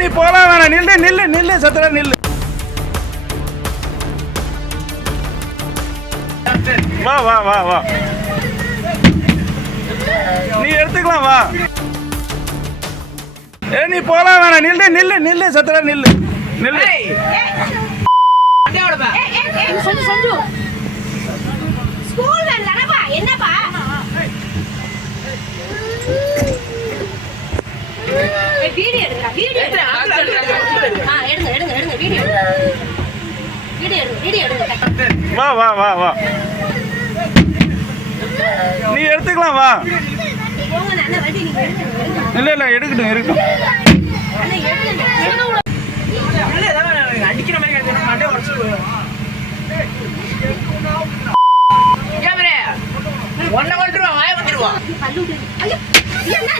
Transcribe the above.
நீ போலாம் வேணாம், நில்லு நில்லு நில்லு, சத்தரா நில்லு. வா வா வா வா, நீ எடுத்துக்கலாம் வா. நீ போலாம் வேணாம், நில்லு நில்லு நில்லு, சத்தரா நில்லு நில்லு. என்னப்பா வீடியோ எடுங்க, வீடியோ எடுங்க, எடுங்க எடுங்க எடுங்க, வீடியோ வீடியோ எடுங்க, வீடியோ எடுங்க. வா வா வா வா, நீ எடுத்துக்கலாம் வா. போங்க அண்ணா, வண்டி நீங்க எடுங்க. இல்ல இல்ல, எடுக்கட்டும் இருக்கட்டும். அண்ணா எடுங்க, அடிக்கிற மாதிரி மண்டே உடச்சு ஒன்ன கொண்டுருவா, வாய வந்துருவா. ஐயோ, என்ன